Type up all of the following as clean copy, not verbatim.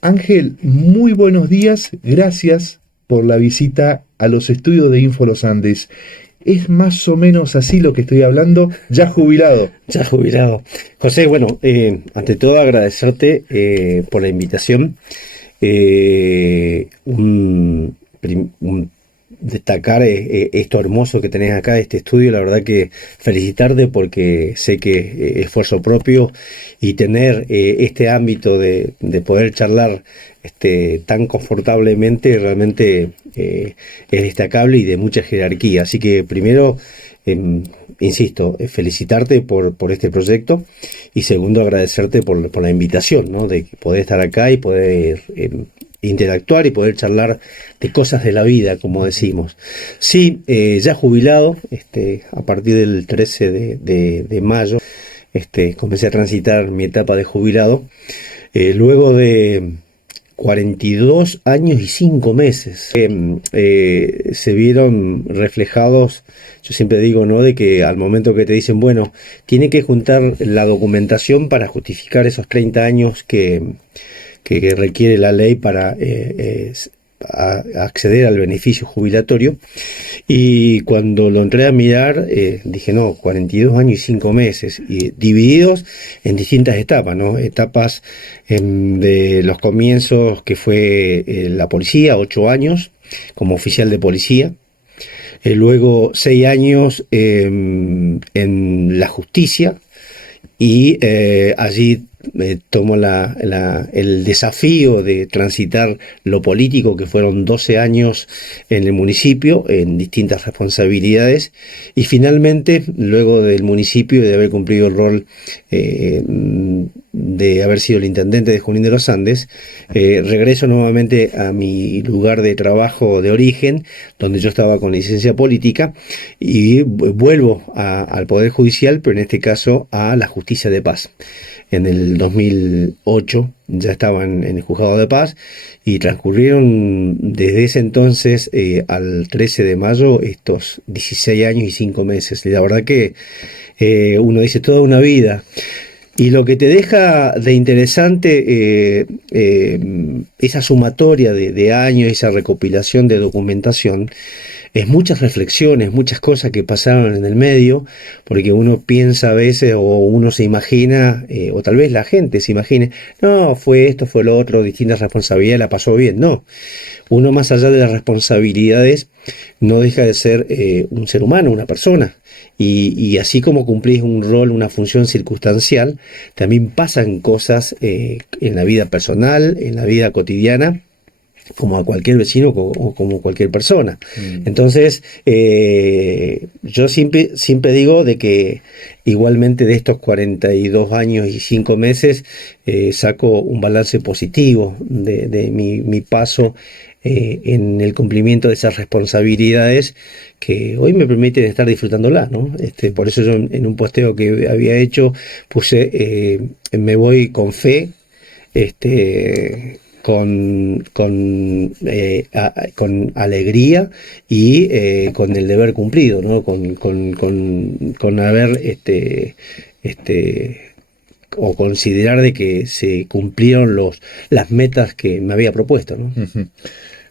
Ángel, muy buenos días, gracias por la visita a los estudios de Info Los Andes. Es más o menos así lo que estoy hablando, ya jubilado. Ya jubilado. José, bueno, ante todo agradecerte por la invitación. Destacar esto hermoso que tenés acá, este estudio. La verdad que felicitarte porque sé que esfuerzo propio y tener este ámbito de poder charlar tan confortablemente realmente es destacable y de mucha jerarquía. Así que primero, insisto, felicitarte por este proyecto y segundo agradecerte por la invitación, ¿no? De poder estar acá y poder interactuar y poder charlar de cosas de la vida, como decimos. Sí, ya jubilado, a partir del 13 de mayo, comencé a transitar mi etapa de jubilado, luego de 42 años y 5 meses. Se vieron reflejados, yo siempre digo, ¿no? De que al momento que te dicen, bueno, tiene que juntar la documentación para justificar esos 30 años que requiere la ley para acceder al beneficio jubilatorio. Y cuando lo entré a mirar, dije, no, 42 años y 5 meses, y divididos en distintas etapas, ¿no? Etapas de los comienzos, que fue la policía, 8 años como oficial de policía. Luego 6 años en la justicia, y allí tomo el desafío de transitar lo político, que fueron 12 años en el municipio, en distintas responsabilidades, y finalmente, luego del municipio y de haber cumplido el rol de haber sido el intendente de Junín de los Andes, regreso nuevamente a mi lugar de trabajo de origen, donde yo estaba con licencia política, y vuelvo al Poder Judicial, pero en este caso a la Justicia de Paz. En el 2008 ya estaba en el Juzgado de Paz, y transcurrieron desde ese entonces al 13 de mayo estos 16 años y 5 meses. Y la verdad que uno dice toda una vida. Y lo que te deja de interesante esa sumatoria de años, esa recopilación de documentación, es muchas reflexiones, muchas cosas que pasaron en el medio, porque uno piensa a veces, o uno se imagina, o tal vez la gente se imagine, no, fue esto, fue lo otro, distintas responsabilidades, la pasó bien. No, uno, más allá de las responsabilidades, no deja de ser un ser humano, una persona. Y así como cumplís un rol, una función circunstancial, también pasan cosas en la vida personal, en la vida cotidiana, como a cualquier vecino o como cualquier persona. Entonces, yo siempre digo de que igualmente de estos 42 años y 5 meses saco un balance positivo de mi paso en el cumplimiento de esas responsabilidades que hoy me permiten estar disfrutándola, ¿no? Por eso yo en un posteo que había hecho puse, me voy con fe, con alegría y con el deber cumplido, ¿no? Con haber o considerar de que se cumplieron las metas que me había propuesto, ¿no? Uh-huh.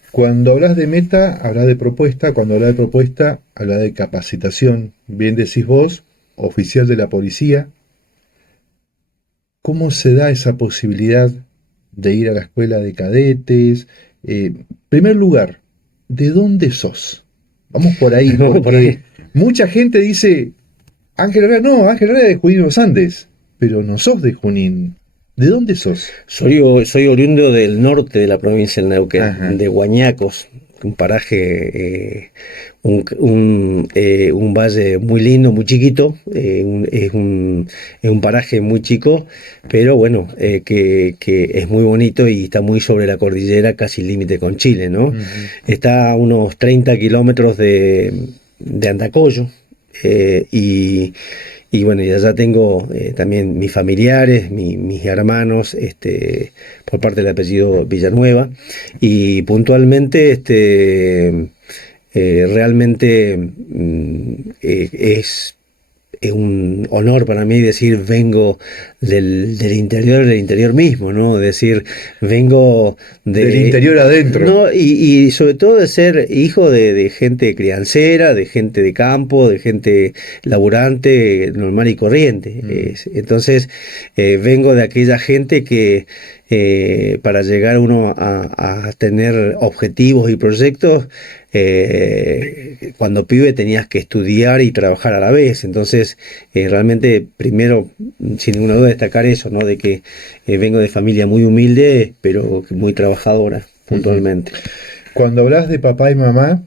Cuando hablas de meta, hablas de propuesta. Cuando hablas de propuesta, hablas de capacitación. Bien decís vos, oficial de la policía. ¿Cómo se da esa posibilidad de ir a la escuela de cadetes? Primer lugar, ¿de dónde sos? Vamos por ahí, Por porque ahí. mucha gente dice, Ángel Herrera, no, Ángel Herrera es de Junín de los Andes, pero no sos de Junín. ¿De dónde sos? Soy oriundo del norte de la provincia del Neuquén, Ajá. de Huañacos, un paraje, un valle muy lindo, muy chiquito, es un paraje muy chico, pero bueno, que es muy bonito y está muy sobre la cordillera, casi límite con Chile, ¿no? Uh-huh. Está a unos 30 kilómetros de Andacollo, y bueno, y allá tengo también mis familiares, mis hermanos, por parte del apellido Villanueva, y puntualmente, realmente es es un honor para mí decir vengo del interior mismo, ¿no? Decir, vengo del interior adentro. No, y sobre todo de ser hijo de gente criancera, de gente de campo, de gente laburante, normal y corriente. Entonces, vengo de aquella gente que para llegar uno a tener objetivos y proyectos, cuando pibe tenías que estudiar y trabajar a la vez. Entonces, realmente, primero, sin ninguna duda, destacar eso, ¿no? De que vengo de familia muy humilde, pero muy trabajadora, puntualmente. Cuando hablas de papá y mamá,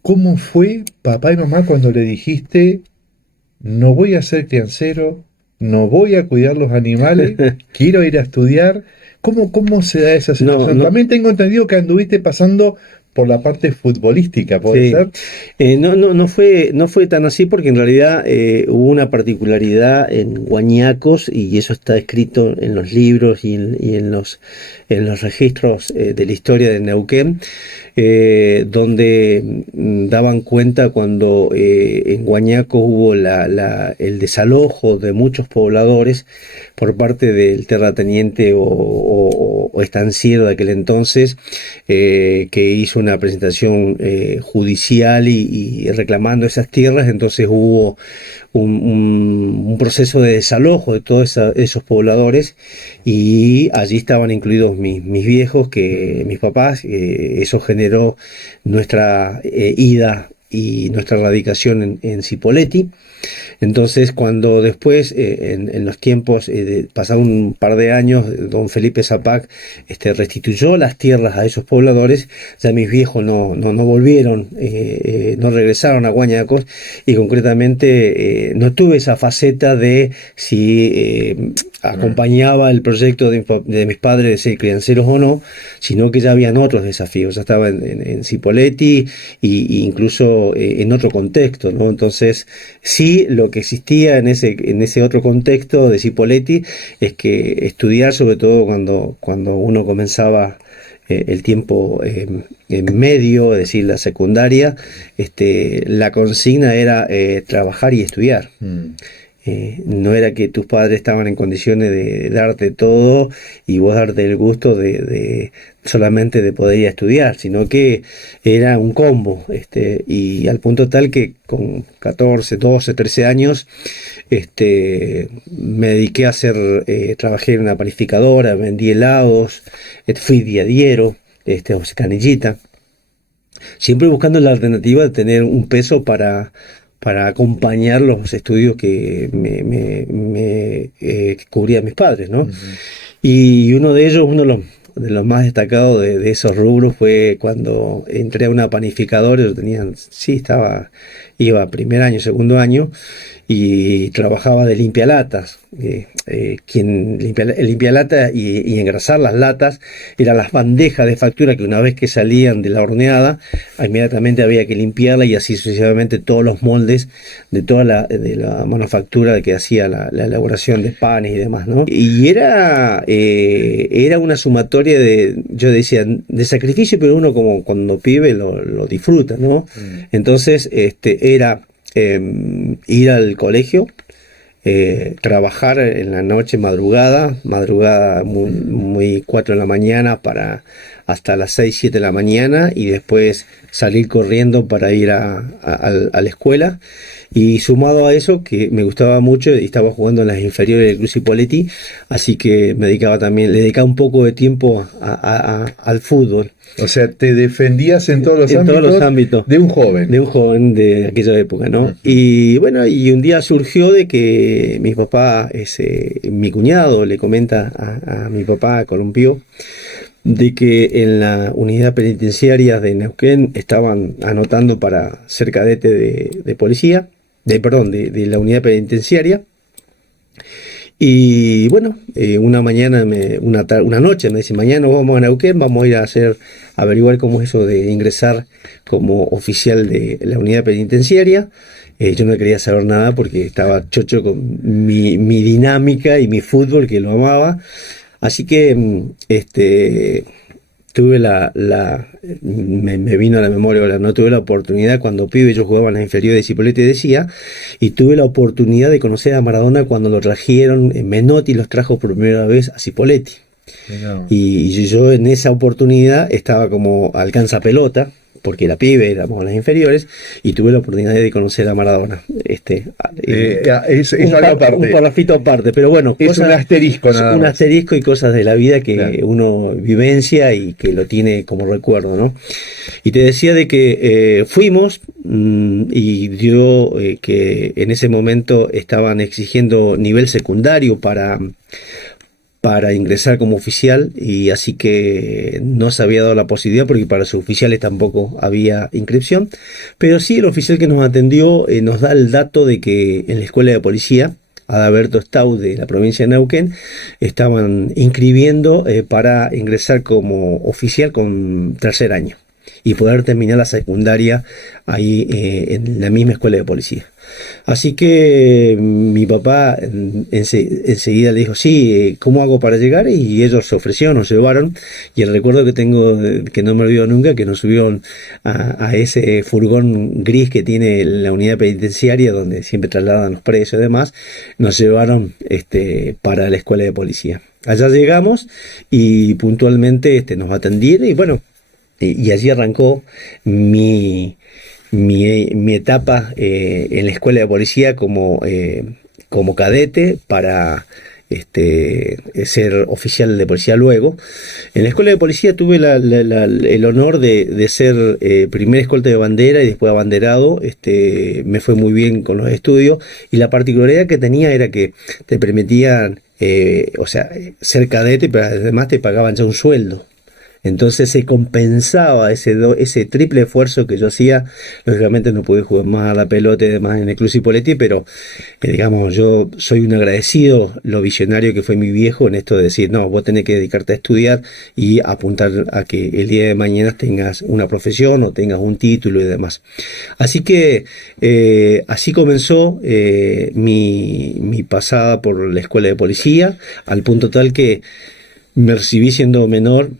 ¿cómo fue papá y mamá cuando le dijiste, no voy a ser criancero, no voy a cuidar los animales, quiero ir a estudiar? ¿Cómo se da esa situación? No. También tengo entendido que anduviste pasando por la parte futbolística, ¿puede Sí. ser? No fue tan así, porque en realidad hubo una particularidad en Guañacos, y eso está escrito en los libros y en los registros de la historia de Neuquén, donde daban cuenta cuando en Guañacos hubo el desalojo de muchos pobladores por parte del terrateniente o estanciero de aquel entonces, que hizo una presentación judicial y reclamando esas tierras. Entonces hubo un proceso de desalojo de todos esos pobladores, y allí estaban incluidos mis viejos, mis papás. Eso generó nuestra ida y nuestra radicación en Cipolletti. Entonces, cuando después, en los tiempos, pasado un par de años, don Felipe Zapac restituyó las tierras a esos pobladores, ya mis viejos no volvieron, no regresaron a Guañacos, y concretamente no tuve esa faceta de si acompañaba el proyecto de mis padres de ser crianceros o no, sino que ya habían otros desafíos. Ya estaba en Cipolletti y incluso en otro contexto, ¿no? Entonces, sí, lo que existía en ese otro contexto de Cipolletti es que estudiar, sobre todo cuando uno comenzaba el tiempo en medio, es decir, la secundaria, la consigna era trabajar y estudiar. No era que tus padres estaban en condiciones de darte todo y vos darte el gusto de solamente de poder ir a estudiar, sino que era un combo, y al punto tal que con 14, 12, 13 años, me dediqué a trabajé en una panificadora, vendí helados, fui diadiero, canillita, siempre buscando la alternativa de tener un peso para acompañar los estudios que cubrían mis padres, ¿no? Uh-huh. Y uno de ellos, de los más destacados de esos rubros, fue cuando entré a una panificadora. Yo iba primer año, segundo año, y trabajaba de limpialatas. Quien limpialata y engrasar las latas eran las bandejas de factura que, una vez que salían de la horneada, inmediatamente había que limpiarla, y así sucesivamente todos los moldes de toda de la manufactura que hacía la elaboración de panes y demás, ¿no? Y era una sumatoria yo decía, de sacrificio, pero uno, como cuando pibe, lo disfruta, ¿no? Entonces, era ir al colegio, trabajar en la noche, madrugada muy 4 de la mañana hasta las 6, 7 de la mañana, y después salir corriendo para ir a la escuela. Y sumado a eso, que me gustaba mucho, y estaba jugando en las inferiores del Club Cipolletti, así que le dedicaba un poco de tiempo al fútbol. O sea, te defendías en todos los ámbitos de un joven de aquella época, ¿no? Uh-huh. Y bueno, y un día surgió de que mi papá, mi cuñado, le comenta a mi papá, Columpio, de que en la unidad penitenciaria de Neuquén estaban anotando para ser cadete de policía, de la unidad penitenciaria. Y bueno, una noche me dice, mañana vamos a Neuquén, vamos a ir a averiguar cómo es eso de ingresar como oficial de la unidad penitenciaria. Yo no quería saber nada, porque estaba chocho con mi dinámica y mi fútbol, que lo amaba. Así que me vino a la memoria ahora, no tuve la oportunidad cuando pibe, yo jugaba en las inferiores de Cipolletti, decía, y tuve la oportunidad de conocer a Maradona cuando lo trajeron, Menotti los trajo por primera vez a Cipolletti. No. Y yo en esa oportunidad estaba como alcanza pelota, porque era pibe, éramos en las inferiores, y tuve la oportunidad de conocer a Maradona. Es algo aparte. Un parrafito aparte, pero bueno, es un asterisco nada un más. asterisco y cosas de la vida que Claro. uno vivencia y que lo tiene como recuerdo, ¿no? Y te decía de que fuimos y dio que en ese momento estaban exigiendo nivel secundario para ingresar como oficial, y así que no se había dado la posibilidad porque para sus oficiales tampoco había inscripción, pero sí el oficial que nos atendió nos da el dato de que en la escuela de policía Adalberto Stau de la provincia de Neuquén estaban inscribiendo para ingresar como oficial con tercer año y poder terminar la secundaria ahí en la misma escuela de policía. Así que mi papá enseguida le dijo, sí, ¿cómo hago para llegar? Y ellos se ofrecieron, nos llevaron, y el recuerdo que tengo, que no me olvido nunca, que nos subieron a ese furgón gris que tiene la unidad penitenciaria, donde siempre trasladan los presos y demás, nos llevaron para la escuela de policía. Allá llegamos y puntualmente nos atendieron y bueno, y allí arrancó mi etapa en la escuela de policía como cadete para ser oficial de policía luego. En la escuela de policía tuve el honor de ser primer escolta de bandera y después abanderado. Me fue muy bien con los estudios y la particularidad que tenía era que te permitían ser cadete, pero además te pagaban ya un sueldo. Entonces se compensaba ese triple esfuerzo que yo hacía. Lógicamente no pude jugar más a la pelota y demás en el Club Cipolletti, pero digamos, yo soy un agradecido lo visionario que fue mi viejo en esto de decir, no, vos tenés que dedicarte a estudiar y apuntar a que el día de mañana tengas una profesión o tengas un título y demás. Así que así comenzó mi pasada por la escuela de policía, al punto tal que me recibí siendo menor.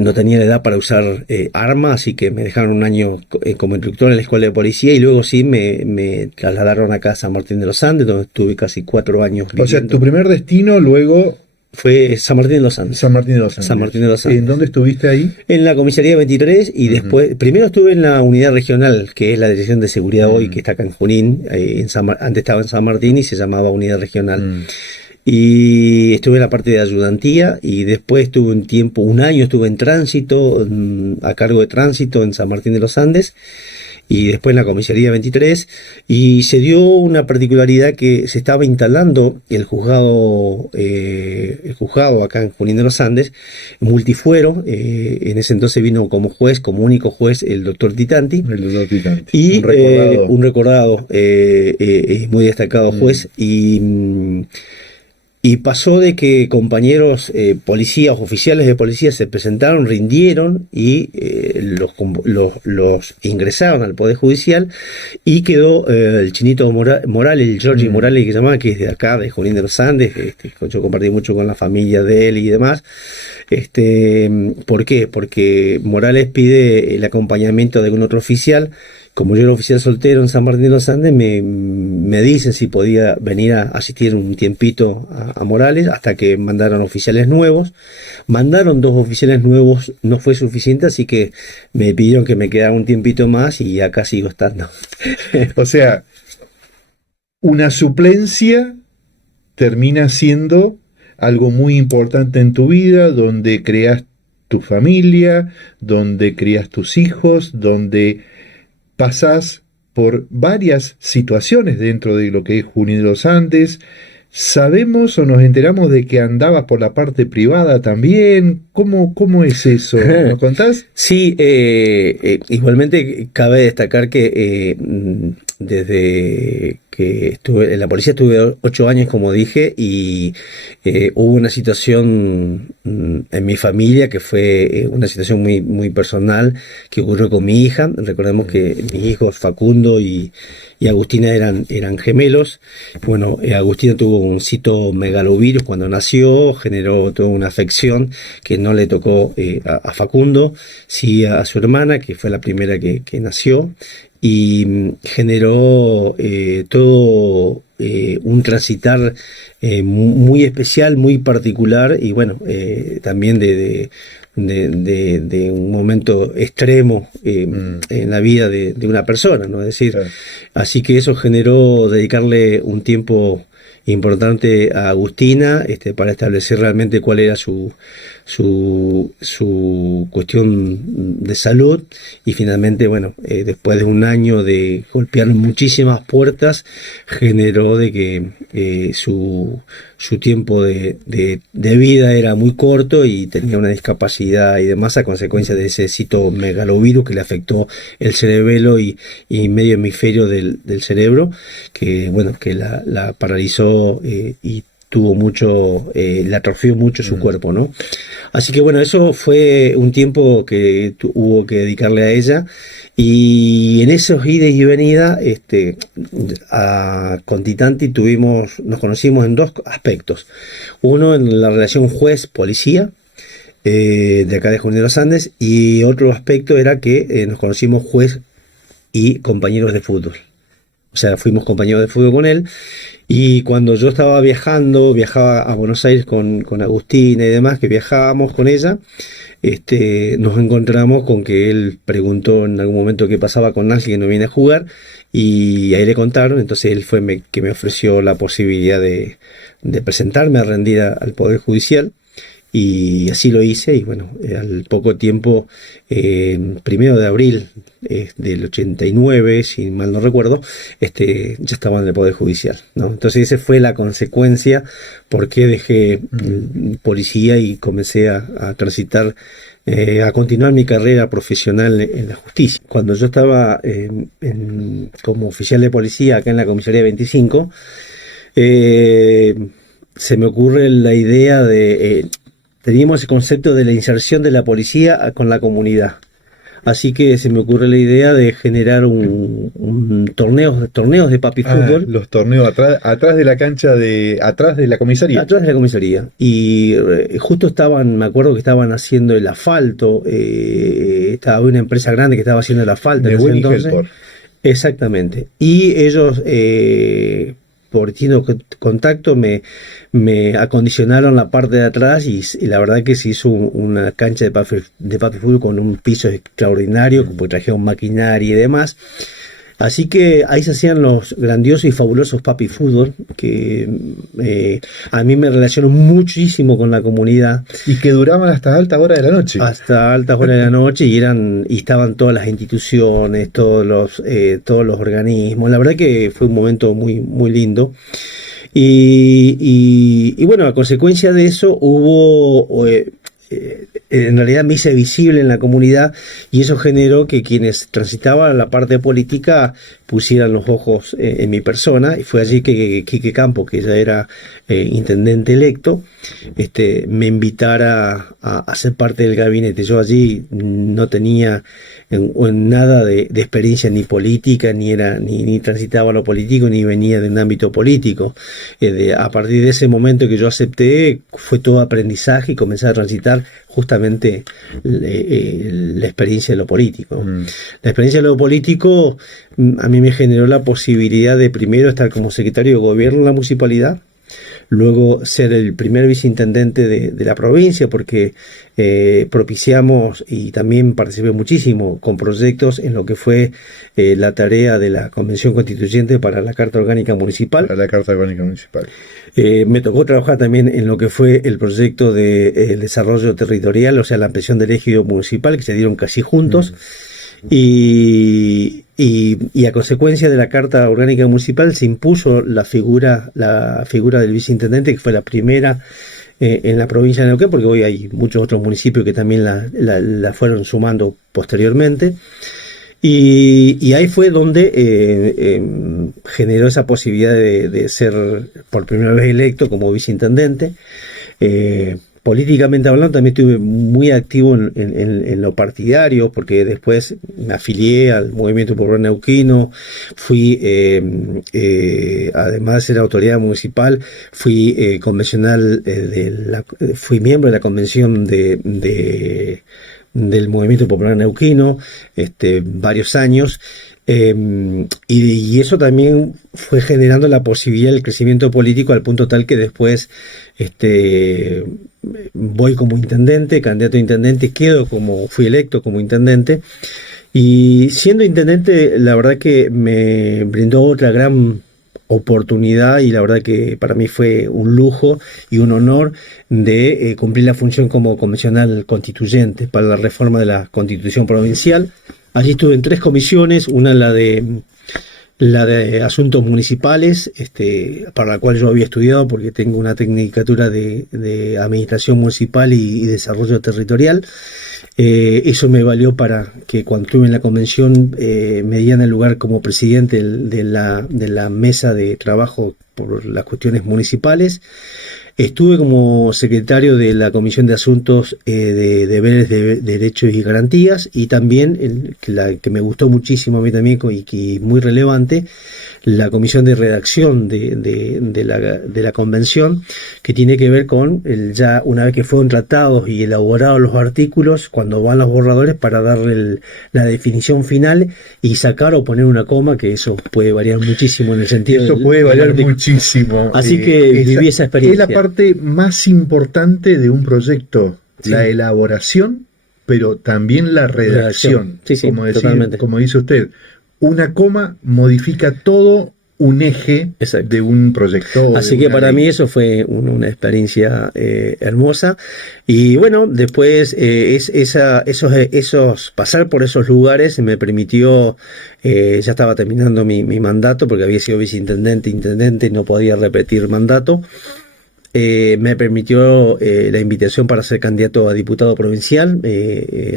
No tenía la edad para usar armas, así que me dejaron un año como instructor en la escuela de policía y luego sí me trasladaron acá a San Martín de los Andes, donde estuve casi 4 años viviendo. O sea, tu primer destino luego fue San Martín de los Andes. San Martín de los Andes. San Martín de los Andes. ¿En dónde estuviste ahí? En la comisaría 23 y después, primero estuve en la unidad regional, que es la Dirección de Seguridad hoy, que está acá en Junín, antes estaba en San Martín y se llamaba unidad regional. Y estuve en la parte de ayudantía y después estuve un año estuve en tránsito, a cargo de tránsito en San Martín de los Andes, y después en la comisaría 23, y se dio una particularidad que se estaba instalando el juzgado acá en Junín de los Andes, multifuero. En ese entonces vino como juez, como único juez, el doctor Titanti. El doctor Titanti. Y un recordado, muy destacado juez. Y pasó de que compañeros policías, oficiales de policía se presentaron, rindieron y los ingresaron al Poder Judicial, y quedó el Chinito Morales, el Giorgi Morales que se llamaba, que es de acá, de Junín de los Andes. Yo compartí mucho con la familia de él y demás. ¿Por qué? Porque Morales pide el acompañamiento de algún otro oficial. Como yo era oficial soltero en San Martín de los Andes, me dicen si podía venir a asistir un tiempito a Morales, hasta que mandaron oficiales nuevos. Mandaron 2 oficiales nuevos, no fue suficiente, así que me pidieron que me quedara un tiempito más y acá sigo estando. O sea, una suplencia termina siendo algo muy importante en tu vida, donde creas tu familia, donde crías tus hijos, donde pasás por varias situaciones dentro de lo que es Junín de los Andes. ¿Sabemos o nos enteramos de que andabas por la parte privada también? ¿Cómo es eso? ¿Nos contás? Sí, igualmente cabe destacar que desde que estuve en la policía estuve 8 años, como dije, y hubo una situación en mi familia que fue una situación muy, muy personal que ocurrió con mi hija. Recordemos que mis hijos Facundo y Agustina eran gemelos. Bueno, Agustina tuvo un citomegalovirus cuando nació, generó toda una afección que no le tocó a Facundo, sí a su hermana, que fue la primera que nació, y generó todo un transitar muy especial, muy particular, y bueno, también de un momento extremo en la vida de una persona, ¿no? Es decir, Claro. así que eso generó dedicarle un tiempo importante a Agustina, para establecer realmente cuál era su cuestión de salud, y finalmente, bueno, después de un año de golpear muchísimas puertas, generó de que su tiempo de vida era muy corto y tenía una discapacidad y demás a consecuencia de ese citomegalovirus que le afectó el cerebelo y medio hemisferio del cerebro, que bueno, que la paralizó y tuvo mucho, le atrofió mucho su cuerpo, ¿no? Así que bueno, eso fue un tiempo que hubo que dedicarle a ella, y en esos ides y venidas, con Titanti nos conocimos en dos aspectos. Uno en la relación juez-policía, de acá de Junín de los Andes, y otro aspecto era que nos conocimos juez y compañeros de fútbol. O sea, fuimos compañeros de fútbol con él, y cuando yo estaba viajaba a Buenos Aires con Agustina y demás, que viajábamos con ella, nos encontramos con que él preguntó en algún momento qué pasaba con alguien que no viene a jugar, y ahí le contaron. Entonces él fue que me ofreció la posibilidad de presentarme a rendir al Poder Judicial. Y así lo hice, y bueno, al poco tiempo, 1 de abril del 89, si mal no recuerdo, ya estaba en el Poder Judicial, ¿no? Entonces esa fue la consecuencia por qué dejé policía y comencé a transitar, a continuar mi carrera profesional en la justicia. Cuando yo estaba como oficial de policía acá en la comisaría 25, se me ocurre la idea de... teníamos el concepto de la inserción de la policía con la comunidad. Así que se me ocurre la idea de generar un torneos de papi fútbol. Los torneos atrás de la cancha atrás de la comisaría. Atrás de la comisaría. Y justo me acuerdo que estaban haciendo el asfalto. Estaba una empresa grande que estaba haciendo el asfalto en ese entonces. Helport. Exactamente. Y ellos, por distinto contacto, me acondicionaron la parte de atrás, y la verdad que se hizo una cancha de papi fútbol con un piso extraordinario, porque trajeron maquinaria y demás. Así que ahí se hacían los grandiosos y fabulosos papi fútbol, que a mí me relacionó muchísimo con la comunidad. Y que duraban hasta altas horas de la noche. Hasta altas horas de la noche, y estaban todas las instituciones, todos los organismos. La verdad que fue un momento muy, muy lindo. Y bueno, a consecuencia de eso hubo... en realidad me hice visible en la comunidad, y eso generó que quienes transitaban la parte política pusieran los ojos en mi persona, y fue allí que Quique Campo, que ya era intendente electo, me invitara a ser parte del gabinete. Yo allí no tenía nada de experiencia ni política, ni transitaba lo político, ni venía de un ámbito político. A partir de ese momento que yo acepté, fue todo aprendizaje, y comencé a transitar justamente la experiencia de lo político. La experiencia de lo político a mí me generó la posibilidad de primero estar como secretario de gobierno en la municipalidad, luego ser el primer viceintendente de la provincia, porque propiciamos y también participé muchísimo con proyectos en lo que fue la tarea de la Convención Constituyente para la Carta Orgánica Municipal. Para la Carta Orgánica Municipal. Me tocó trabajar también en lo que fue el proyecto de desarrollo territorial, o sea, la ampliación del ejido municipal, que se dieron casi juntos. Y a consecuencia de la Carta Orgánica Municipal se impuso la figura del viceintendente, que fue la primera en la provincia de Neuquén, porque hoy hay muchos otros municipios que también la fueron sumando posteriormente. Y ahí fue donde generó esa posibilidad de ser por primera vez electo como viceintendente. Políticamente hablando, también estuve muy activo en lo partidario, porque después me afilié al Movimiento Popular Neuquino, fui, además de ser autoridad municipal, fui convencional, fui miembro de la convención del Movimiento Popular Neuquino, varios años. Y eso también fue generando la posibilidad del crecimiento político al punto tal que después voy como intendente, candidato a intendente, fui electo como intendente, y siendo intendente la verdad que me brindó otra gran oportunidad, y la verdad que para mí fue un lujo y un honor de cumplir la función como convencional constituyente para la reforma de la Constitución provincial. Allí estuve en 3 comisiones, una la de asuntos municipales, para la cual yo había estudiado porque tengo una tecnicatura de administración municipal y desarrollo territorial. Eso me valió para que cuando estuve en la convención me dieran el lugar como presidente de la mesa de trabajo por las cuestiones municipales. Estuve como secretario de la Comisión de Asuntos de Deberes, de Derechos y Garantías, y también, la que me gustó muchísimo a mí también y que muy relevante, la Comisión de Redacción de la Convención, que tiene que ver con, ya una vez que fueron tratados y elaborados los artículos, cuando van los borradores para darle la definición final y sacar o poner una coma, que eso puede variar muchísimo en el sentido. Eso puede variar muchísimo. Así que viví esa experiencia. Es la parte más importante de un proyecto, sí. La elaboración, pero también la redacción. Sí, como dice usted, una coma modifica todo un eje. Exacto. De un proyecto. Así que para mí eso fue una experiencia hermosa. Y bueno, después pasar por esos lugares me permitió, ya estaba terminando mi mandato porque había sido viceintendente, intendente y no podía repetir mandato. Me permitió la invitación para ser candidato a diputado provincial,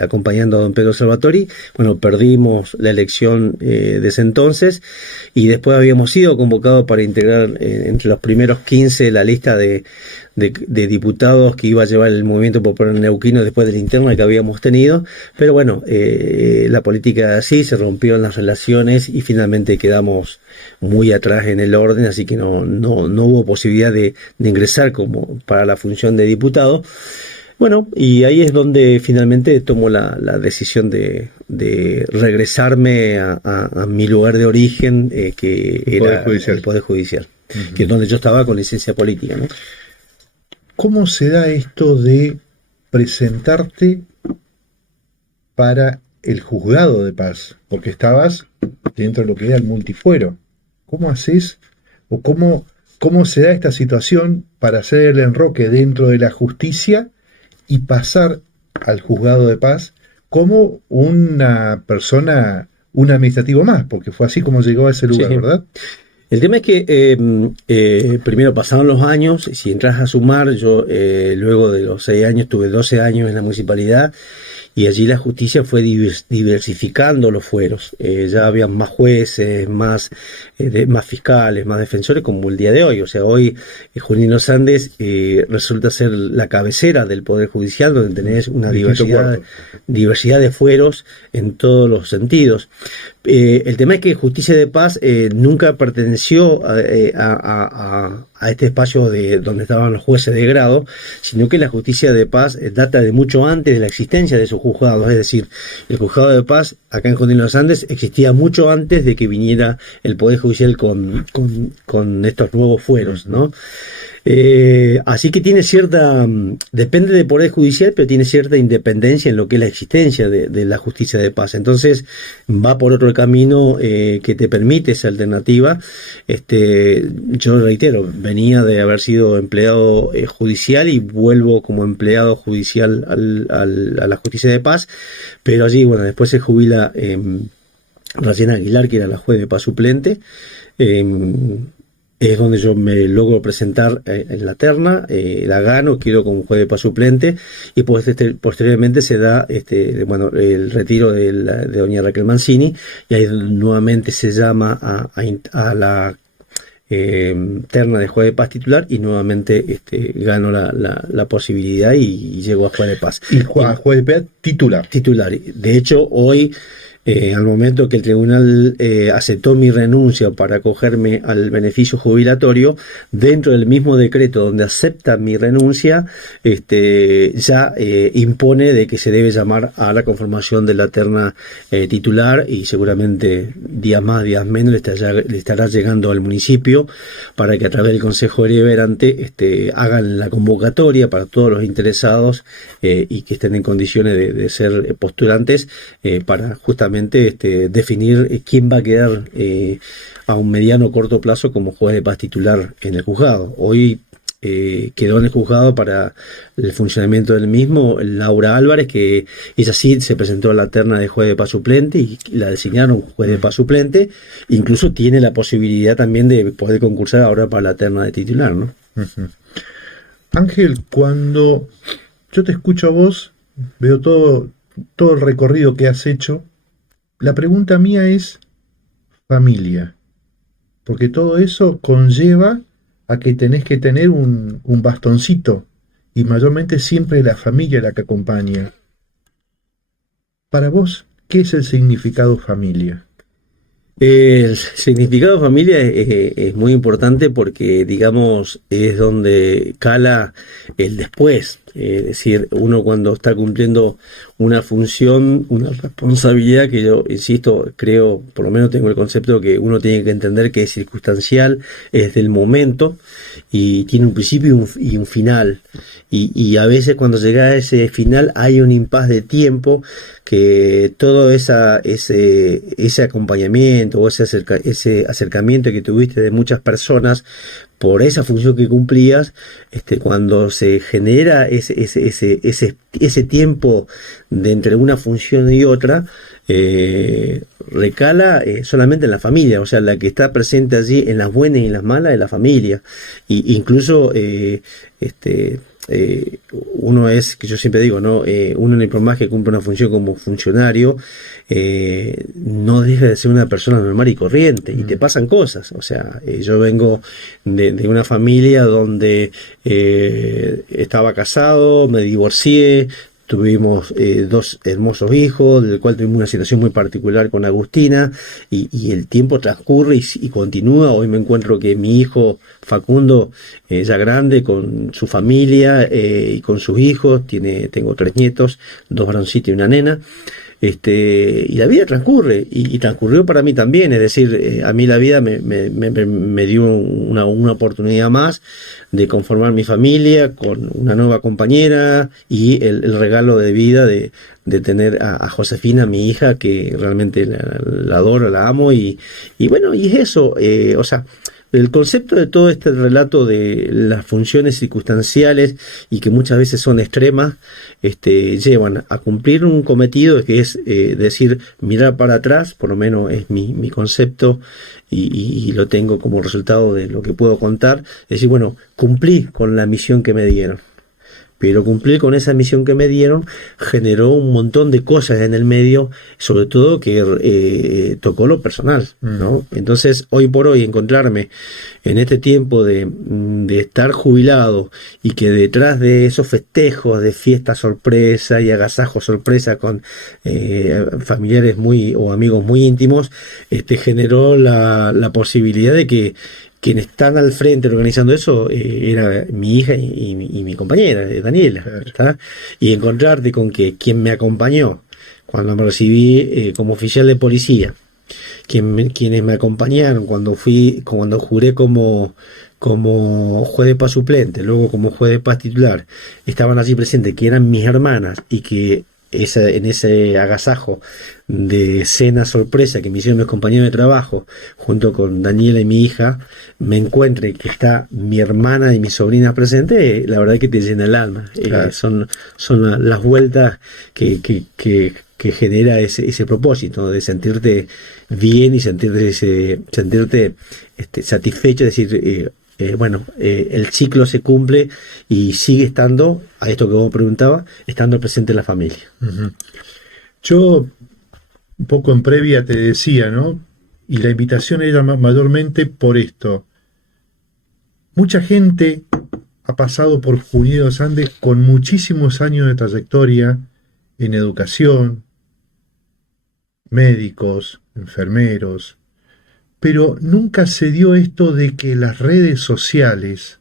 acompañando a don Pedro Salvatori. Bueno, perdimos la elección de ese entonces, y después habíamos sido convocados para integrar entre los primeros 15 la lista de diputados que iba a llevar el Movimiento Popular Neuquino después de la interna que habíamos tenido. Pero bueno, la política así, se rompieron las relaciones y finalmente quedamos muy atrás en el orden, así que no hubo posibilidad de ingresar como para la función de diputado. Bueno, y ahí es donde finalmente tomo la decisión de regresarme a mi lugar de origen, que era el Poder Judicial, uh-huh. Que es donde yo estaba con licencia política, ¿no? ¿Cómo se da esto de presentarte para el juzgado de paz? Porque estabas dentro de lo que era el multifuero. ¿Cómo haces o cómo se da esta situación para hacer el enroque dentro de la justicia y pasar al juzgado de paz como una persona, un administrativo más? Porque fue así como llegó a ese lugar, sí. ¿Verdad? El tema es que primero pasaron los años, si entras a sumar, yo luego de los 6 años tuve 12 años en la municipalidad, y allí la justicia fue diversificando los fueros. Ya había más jueces, más fiscales, más defensores, como el día de hoy. O sea, hoy Junín Los Andes resulta ser la cabecera del Poder Judicial, donde tenés una diversidad de fueros en todos los sentidos. El tema es que Justicia de Paz nunca perteneció a este espacio donde estaban los jueces de grado, sino que la Justicia de Paz data de mucho antes de la existencia de esos juzgados. Es decir, el juzgado de paz acá en Junín Los Andes existía mucho antes de que viniera el Poder Judicial con estos nuevos fueros, ¿no? Así que tiene depende del Poder Judicial, pero tiene cierta independencia en lo que es la existencia de la Justicia de Paz. Entonces va por otro camino que te permite esa alternativa. Yo reitero, venía de haber sido empleado judicial y vuelvo como empleado judicial a la Justicia de Paz, pero allí, bueno, después se jubila Rayena Aguilar, que era la juez de paz suplente. es donde yo me logro presentar en la terna, la gano, quedo como juez de paz suplente, y pues posteriormente se da bueno, el retiro de doña Raquel Mancini, y ahí nuevamente se llama a la terna de juez de paz titular, y nuevamente gano la posibilidad y llego a juez de paz. Y juez de paz titular. Titular. De hecho, hoy, al momento que el tribunal aceptó mi renuncia para acogerme al beneficio jubilatorio, dentro del mismo decreto donde acepta mi renuncia, ya impone de que se debe llamar a la conformación de la terna titular, y seguramente días más, días menos le estará llegando al municipio para que a través del Consejo Deliberante hagan la convocatoria para todos los interesados y que estén en condiciones de ser postulantes para justamente definir quién va a quedar a un mediano o corto plazo como juez de paz titular en el juzgado. Hoy quedó en el juzgado para el funcionamiento del mismo Laura Álvarez, que ella sí se presentó a la terna de juez de paz suplente y la designaron juez de paz suplente. Incluso tiene la posibilidad también de poder concursar ahora para la terna de titular, ¿no? Uh-huh. Ángel, cuando yo te escucho a vos, veo todo el recorrido que has hecho. La pregunta mía es familia, porque todo eso conlleva a que tenés que tener un bastoncito, y mayormente siempre la familia la que acompaña. Para vos, ¿qué es el significado familia? El significado de familia es muy importante porque, digamos, es donde cala el después. Es decir, uno cuando está cumpliendo una función, una responsabilidad que yo, insisto, creo, por lo menos tengo el concepto que uno tiene que entender que es circunstancial, es del momento y tiene un principio y un final. Y a veces cuando llega a ese final hay un impas de tiempo que todo ese acompañamiento o ese acercamiento que tuviste de muchas personas por esa función que cumplías, cuando se genera ese tiempo de entre una función y otra, recala solamente en la familia, o sea, la que está presente allí en las buenas y en las malas es la familia. Y incluso uno es, que yo siempre digo, ¿no? Uno en el por más que cumple una función como funcionario, no deja de ser una persona normal y corriente, y te pasan cosas. O sea, yo vengo de una familia donde estaba casado, me divorcié, tuvimos 2 hermosos hijos, del cual tuvimos una situación muy particular con Agustina, y el tiempo transcurre y continúa. Hoy me encuentro que mi hijo Facundo, ya grande, con su familia y con sus hijos, tengo 3 nietos, 2 varoncitos y una nena. Y la vida transcurre, y transcurrió para mí también. Es decir, a mí la vida me dio una oportunidad más de conformar mi familia con una nueva compañera, y el regalo de vida de tener a Josefina, mi hija, que realmente la adoro, la amo, y bueno, y es eso. O sea, el concepto de todo este relato de las funciones circunstanciales y que muchas veces son extremas, llevan a cumplir un cometido que es decir, mirar para atrás, por lo menos es mi concepto, y lo tengo como resultado de lo que puedo contar. Decir, bueno, cumplí con la misión que me dieron. Pero cumplir con esa misión que me dieron generó un montón de cosas en el medio, sobre todo que tocó lo personal, ¿no? Entonces, hoy por hoy, encontrarme en este tiempo de estar jubilado, y que detrás de esos festejos de fiesta sorpresa y agasajo sorpresa con familiares o amigos muy íntimos, generó la posibilidad de que quienes están al frente organizando eso era mi hija y mi compañera, Daniela, ¿está? Y encontrarte con que quien me acompañó cuando me recibí como oficial de policía, quienes me acompañaron cuando juré como juez de paz suplente, luego como juez de paz titular, estaban allí presentes, que eran mis hermanas, y que en ese agasajo de cena sorpresa que me hicieron mis compañeros de trabajo, junto con Daniela y mi hija, me encuentre que está mi hermana y mi sobrina presentes, la verdad que te llena el alma. Claro. Son las vueltas que genera ese propósito, ¿no? De sentirte bien y sentirte satisfecho, es decir, el ciclo se cumple y sigue estando, a esto que vos preguntaba, estando presente en la familia. Ujú. Yo, un poco en previa, te decía, ¿no? Y la invitación era mayormente por esto. Mucha gente ha pasado por Junín de los Andes con muchísimos años de trayectoria en educación, médicos, enfermeros, pero nunca se dio esto de que las redes sociales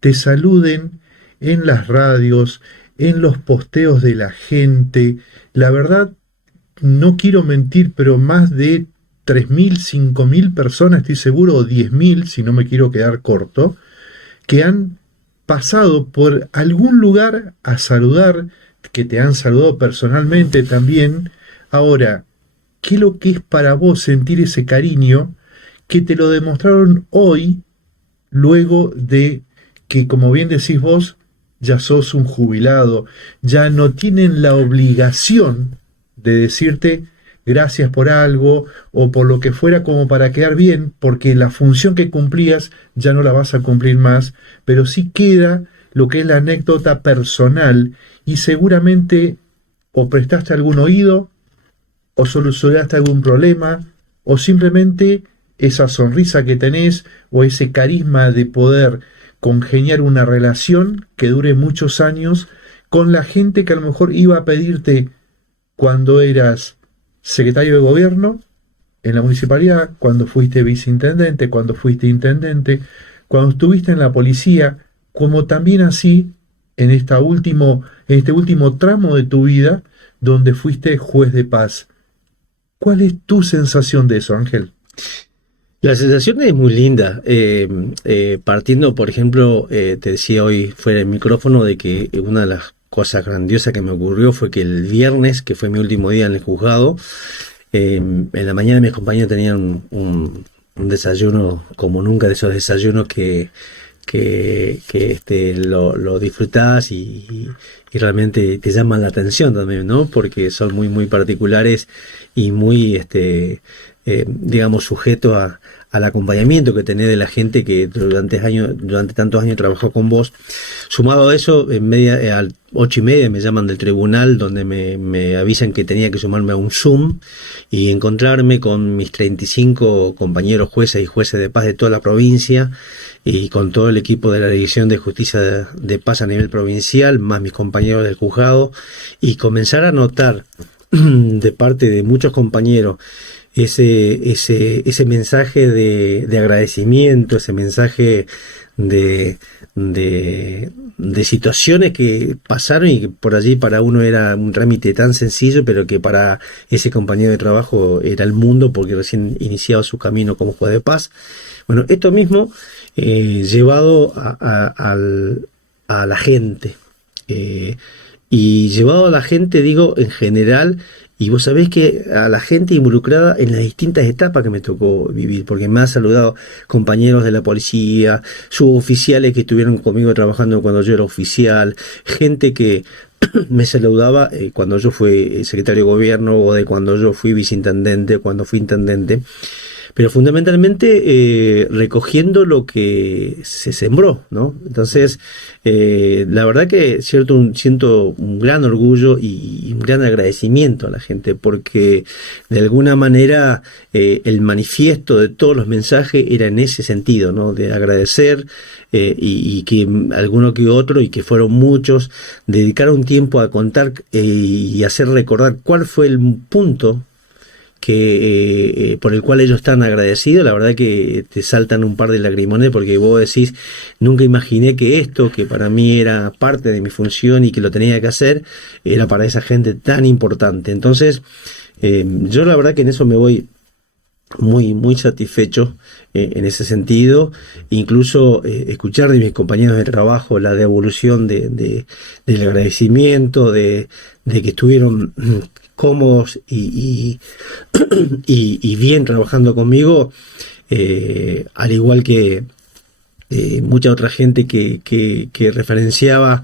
te saluden en las radios, en los posteos de la gente. La verdad, no quiero mentir, pero más de 3.000, 5.000 personas, estoy seguro, o 10.000, si no me quiero quedar corto, que han pasado por algún lugar a saludar, que te han saludado personalmente también. Ahora, ¿qué es lo que es para vos sentir ese cariño que te lo demostraron hoy, luego de que, como bien decís vos, ya sos un jubilado, ya no tienen la obligación de decirte gracias por algo o por lo que fuera como para quedar bien, porque la función que cumplías ya no la vas a cumplir más, pero sí queda lo que es la anécdota personal y seguramente o prestaste algún oído o solucionaste algún problema o simplemente esa sonrisa que tenés o ese carisma de poder congeniar una relación que dure muchos años con la gente que a lo mejor iba a pedirte cuando eras secretario de gobierno en la municipalidad, cuando fuiste viceintendente, cuando fuiste intendente, cuando estuviste en la policía, como también así en este último tramo de tu vida donde fuiste juez de paz. ¿Cuál es tu sensación de eso, Ángel? La sensación es muy linda. Partiendo, por ejemplo, te decía hoy fuera del micrófono de que una de las cosas grandiosas que me ocurrió fue que el viernes, que fue mi último día en el juzgado, en la mañana mis compañeros tenían un desayuno como nunca, de esos desayunos que lo disfrutás y realmente te llaman la atención también, ¿no? Porque son muy, muy particulares y muy, digamos, sujetos al acompañamiento que tenés de la gente que durante tantos años trabajó con vos. Sumado a eso, a 8:30 me llaman del tribunal donde me avisan que tenía que sumarme a un Zoom y encontrarme con mis 35 compañeros jueces y jueces de paz de toda la provincia y con todo el equipo de la División de Justicia de Paz a nivel provincial, más mis compañeros del juzgado, y comenzar a notar de parte de muchos compañeros ese mensaje de agradecimiento, ese mensaje de situaciones que pasaron y que por allí para uno era un trámite tan sencillo, pero que para ese compañero de trabajo era el mundo porque recién iniciaba su camino como juez de paz. Bueno, esto mismo llevado a la gente, y llevado a la gente, digo, en general. Y vos sabés que a la gente involucrada en las distintas etapas que me tocó vivir, porque me han saludado compañeros de la policía, suboficiales que estuvieron conmigo trabajando cuando yo era oficial, gente que me saludaba cuando yo fui secretario de gobierno o de cuando yo fui viceintendente, cuando fui intendente, pero fundamentalmente recogiendo lo que se sembró, ¿no? Entonces, la verdad que siento un gran orgullo y un gran agradecimiento a la gente, porque de alguna manera el manifiesto de todos los mensajes era en ese sentido, ¿no? De agradecer y que alguno que otro, y que fueron muchos, dedicaron un tiempo a contar y hacer recordar cuál fue el punto por el cual ellos están agradecidos. La verdad que te saltan un par de lagrimones, porque vos decís, nunca imaginé que esto, que para mí era parte de mi función y que lo tenía que hacer, era para esa gente tan importante. Entonces, yo la verdad que en eso me voy muy satisfecho en ese sentido. Incluso escuchar de mis compañeros de trabajo la devolución del agradecimiento, de que estuvieron cómodos y bien trabajando conmigo, al igual que mucha otra gente que referenciaba,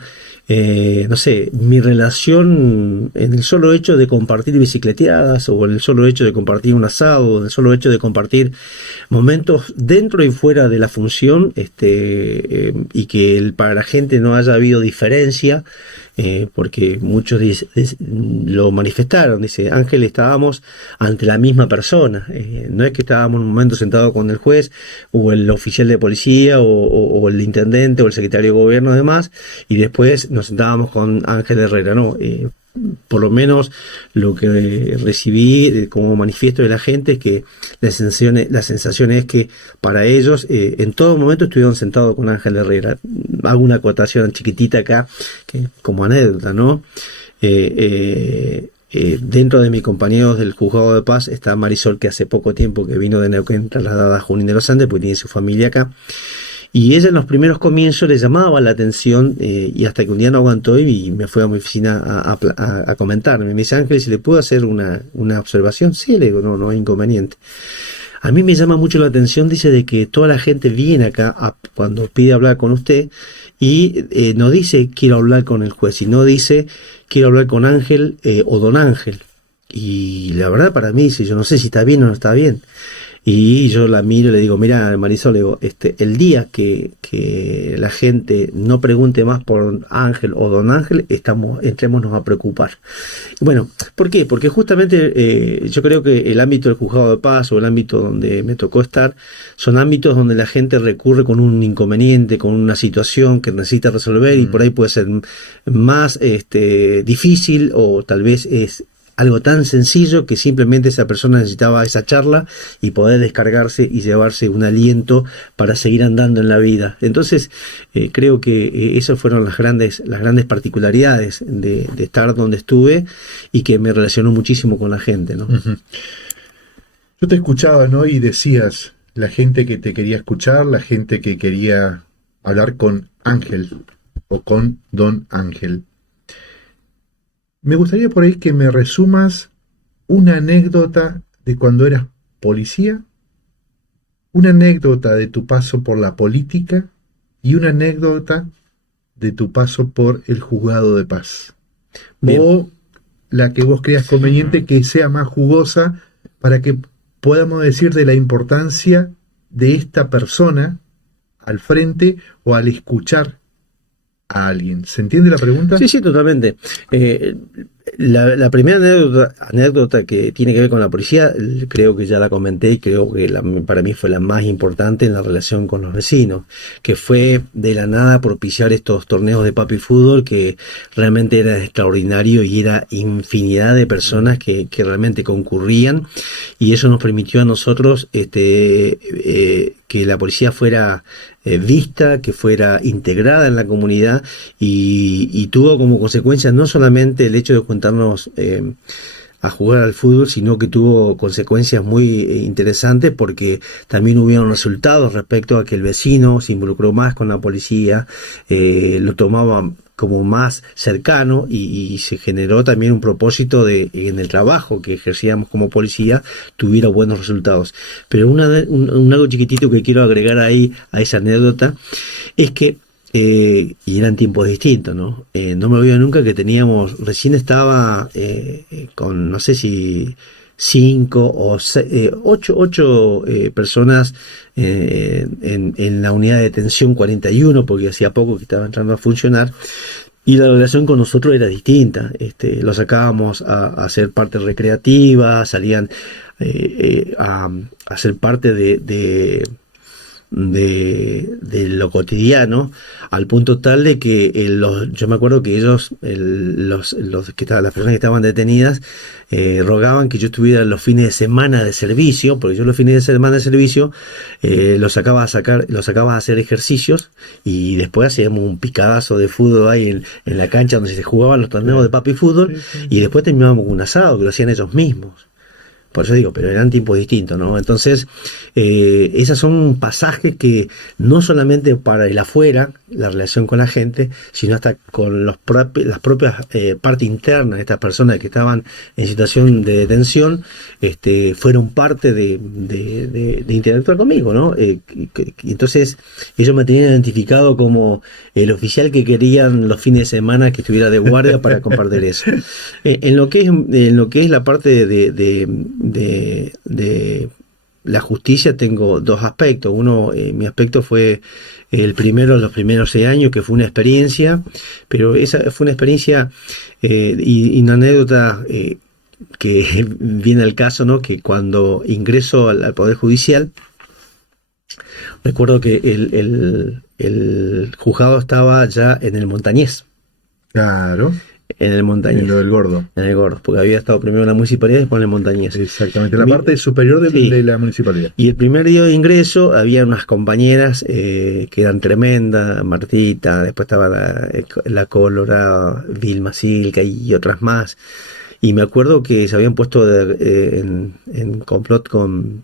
no sé, mi relación en el solo hecho de compartir bicicleteadas, o en el solo hecho de compartir un asado, o en el solo hecho de compartir momentos dentro y fuera de la función, y que para la gente no haya habido diferencia, porque muchos lo manifestaron. Dice: Ángel, estábamos ante la misma persona, no es que estábamos en un momento sentados con el juez o el oficial de policía o el intendente o el secretario de gobierno, además, y después nos sentábamos con Ángel Herrera, no. Por lo menos lo que recibí como manifiesto de la gente es que la sensación es que para ellos en todo momento estuvieron sentados con Ángel Herrera. Hago una acotación chiquitita acá, que como anécdota, ¿no? Dentro de mis compañeros del Juzgado de Paz está Marisol, que hace poco tiempo que vino de Neuquén trasladada a Junín de los Andes, porque tiene su familia acá. Y ella en los primeros comienzos le llamaba la atención, y hasta que un día no aguantó y me fue a mi oficina a comentarme. Me dice: Ángel, ¿si le puedo hacer una observación? Sí, le digo, no hay inconveniente. A mí me llama mucho la atención, dice, de que toda la gente viene acá cuando pide hablar con usted y no dice quiero hablar con el juez, sino dice quiero hablar con Ángel o don Ángel. Y la verdad, para mí, dice, yo no sé si está bien o no está bien. Y yo la miro y le digo: mira, Marisol, le digo, el día que la gente no pregunte más por Ángel o don Ángel, entrémonos a preocupar. Bueno, ¿por qué? Porque justamente yo creo que el ámbito del Juzgado de Paz, o el ámbito donde me tocó estar, son ámbitos donde la gente recurre con un inconveniente, con una situación que necesita resolver, y por ahí puede ser más difícil, o tal vez es algo tan sencillo que simplemente esa persona necesitaba esa charla y poder descargarse y llevarse un aliento para seguir andando en la vida. Entonces, creo que esas fueron las grandes particularidades de estar donde estuve, y que me relacionó muchísimo con la gente, ¿no? Uh-huh. Yo te escuchaba, ¿no? Y decías, la gente que te quería escuchar, la gente que quería hablar con Ángel o con don Ángel. Me gustaría por ahí que me resumas una anécdota de cuando eras policía, una anécdota de tu paso por la política y una anécdota de tu paso por el Juzgado de Paz. Bien. O la que vos creas conveniente, que sea más jugosa, para que podamos decir de la importancia de esta persona al frente o al escuchar a alguien. ¿Se entiende la pregunta? Sí, totalmente. La primera anécdota que tiene que ver con la policía, creo que ya la comenté, y creo que para mí fue la más importante en la relación con los vecinos, que fue de la nada propiciar estos torneos de papi fútbol, que realmente era extraordinario, y era infinidad de personas que realmente concurrían, y eso nos permitió a nosotros que la policía fuera vista, que fuera integrada en la comunidad, y tuvo como consecuencia no solamente el hecho de juntarnos a jugar al fútbol, sino que tuvo consecuencias muy interesantes, porque también hubieron resultados respecto a que el vecino se involucró más con la policía, lo tomaba como más cercano, y se generó también un propósito de en el trabajo que ejercíamos como policía tuviera buenos resultados. Pero algo chiquitito que quiero agregar ahí a esa anécdota es que y eran tiempos distintos, ¿no? No me olvido nunca que recién estaba con, no sé si 5 o 8 personas en la unidad de detención 41, porque hacía poco que estaba entrando a funcionar, y la relación con nosotros era distinta. Los sacábamos a hacer parte recreativa, salían a ser parte de lo cotidiano, al punto tal de que yo me acuerdo que ellos, las personas que estaban detenidas, rogaban que yo estuviera los fines de semana de servicio, porque yo los fines de semana de servicio los sacaba a hacer ejercicios, y después hacíamos un picadazo de fútbol ahí en la cancha donde se jugaban los torneos de papi fútbol, y después terminábamos con un asado que lo hacían ellos mismos. Por eso digo, pero eran tiempos distintos, ¿no? Entonces, esos son pasajes que no solamente para el afuera, la relación con la gente, sino hasta con las propias partes internas de estas personas que estaban en situación de detención, fueron parte de interactuar conmigo, ¿no? Entonces, ellos me tenían identificado como el oficial que querían los fines de semana que estuviera de guardia para compartir eso. En lo que es la parte de la justicia, tengo dos aspectos. Uno, mi aspecto fue el primero, los primeros 6 años, que fue una experiencia, pero esa fue una experiencia y una anécdota que viene al caso, ¿no? Que cuando ingreso al Poder Judicial, recuerdo que el juzgado estaba ya en el Montañés. Claro. En el Montañés. En lo del Gordo. En el Gordo, porque había estado primero en la municipalidad y después en el Montañés. Exactamente, la parte superior sí, de la municipalidad. Y el primer día de ingreso había unas compañeras que eran tremendas, Martita, después estaba la Colorada, Vilma Silca y otras más. Y me acuerdo que se habían puesto en complot con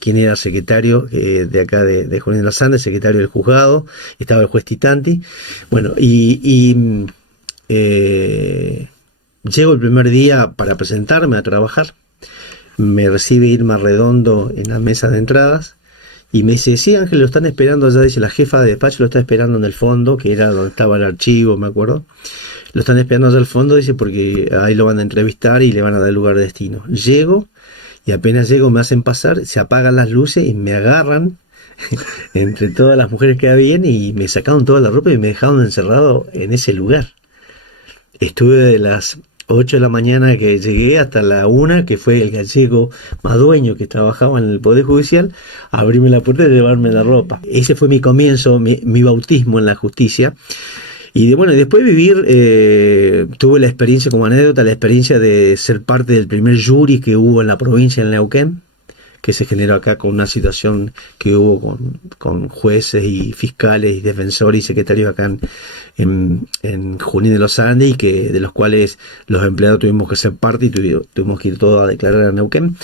quien era secretario de acá de Junín de los Andes, secretario del juzgado, estaba el juez Titanti. Bueno, llego el primer día para presentarme a trabajar, me recibe Irma Redondo en la mesa de entradas y me dice, sí, Ángel, lo están esperando allá, dice, la jefa de despacho lo está esperando en el fondo, que era donde estaba el archivo, me acuerdo. Lo están esperando allá al fondo, dice, porque ahí lo van a entrevistar y le van a dar el lugar de destino. Llego y apenas llego me hacen pasar, se apagan las luces y me agarran entre todas las mujeres que habían y me sacaron toda la ropa y me dejaron encerrado en ese lugar. Estuve de las 8 de la mañana que llegué hasta la 1, que fue el gallego Madueño que trabajaba en el Poder Judicial, a abrirme la puerta y llevarme la ropa. Ese fue mi comienzo, mi bautismo en la justicia. Y después vivir, tuve la experiencia como anécdota, la experiencia de ser parte del primer jury que hubo en la provincia de Neuquén, que se generó acá con una situación que hubo con jueces y fiscales y defensores y secretarios acá en Junín de los Andes, y de los cuales los empleados tuvimos que ser parte y tuvimos que ir todos a declarar a Neuquén.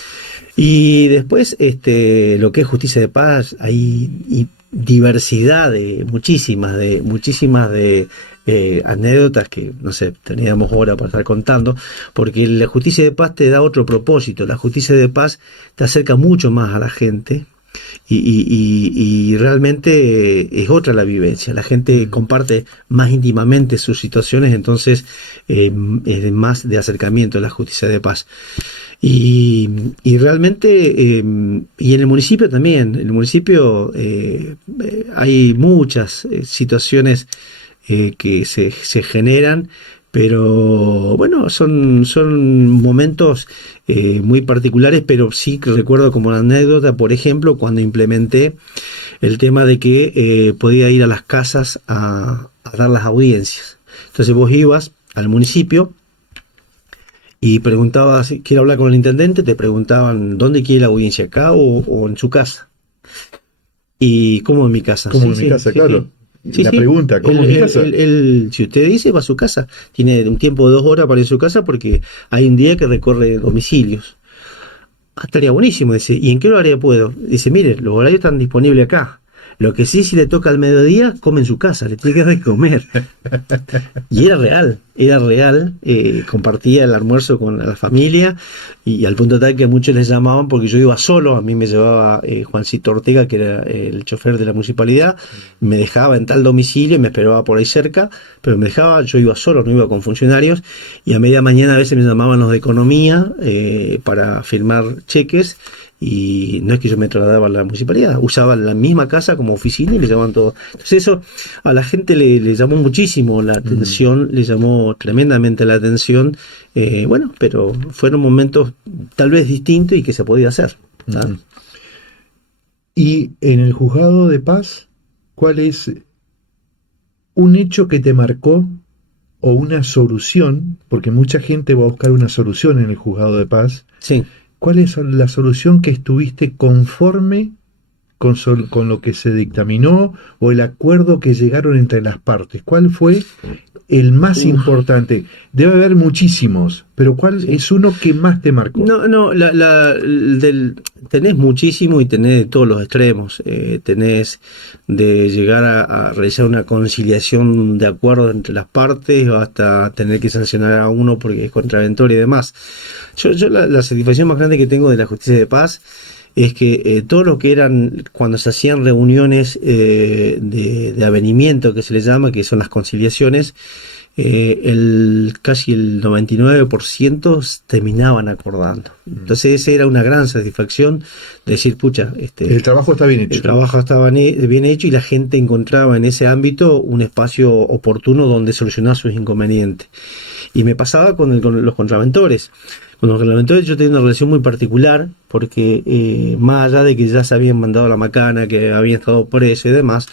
Y después lo que es justicia de paz, hay diversidad de muchísimas anécdotas que, no sé, teníamos hora para estar contando, porque la justicia de paz te da otro propósito. La justicia de paz te acerca mucho más a la gente y realmente es otra la vivencia. La gente comparte más íntimamente sus situaciones, entonces es más de acercamiento a la justicia de paz. Y realmente, y en el municipio también, en el municipio hay muchas situaciones que se generan, pero bueno, son momentos muy particulares, pero sí que recuerdo como anécdota, por ejemplo, cuando implementé el tema de que podía ir a las casas a dar las audiencias. Entonces vos ibas al municipio y preguntabas, quiero hablar con el intendente, te preguntaban, ¿dónde quiere la audiencia? ¿Acá o en su casa? ¿Y cómo en mi casa? ¿Cómo en mi casa? Claro. La pregunta, ¿cómo en mi casa? Si usted dice, va a su casa. Tiene un tiempo de 2 horas para ir a su casa porque hay un día que recorre domicilios. Estaría buenísimo. Dice, ¿y en qué horario puedo? Dice, mire, los horarios están disponibles acá. Lo que sí, si le toca al mediodía, come en su casa, le tiene que dar de comer. Y era real, compartía el almuerzo con la familia, y al punto tal que muchos les llamaban, porque yo iba solo, a mí me llevaba Juancito Ortega, que era el chofer de la municipalidad, me dejaba en tal domicilio, me esperaba por ahí cerca, pero me dejaba, yo iba solo, no iba con funcionarios, y a media mañana a veces me llamaban los de economía para firmar cheques. Y no es que yo me trasladaba a la municipalidad, usaba la misma casa como oficina y le llamaban todo. Entonces eso a la gente le llamó muchísimo la atención, le llamó tremendamente la atención, pero fueron momentos tal vez distintos y que se podía hacer. ¿Sabes? Y en el juzgado de paz, ¿cuál es un hecho que te marcó o una solución? Porque mucha gente va a buscar una solución en el juzgado de paz. Sí. ¿Cuál es la solución que estuviste conforme con lo que se dictaminó o el acuerdo que llegaron entre las partes? ¿Cuál fue el más importante? Debe haber muchísimos, pero ¿cuál es uno que más te marcó? No, tenés muchísimo y tenés de todos los extremos. Tenés de llegar a realizar una conciliación de acuerdo entre las partes, o hasta tener que sancionar a uno porque es contraventor y demás. Yo la satisfacción más grande que tengo de la justicia de paz es que todo lo que eran, cuando se hacían reuniones de avenimiento, que se les llama, que son las conciliaciones, casi el 99% terminaban acordando. Entonces esa era una gran satisfacción de decir, pucha, el trabajo está bien hecho. El trabajo estaba bien hecho y la gente encontraba en ese ámbito un espacio oportuno donde solucionar sus inconvenientes. Y me pasaba con los contraventores. Con los contraventores yo tenía una relación muy particular, porque más allá de que ya se habían mandado a la macana, que habían estado presos y demás,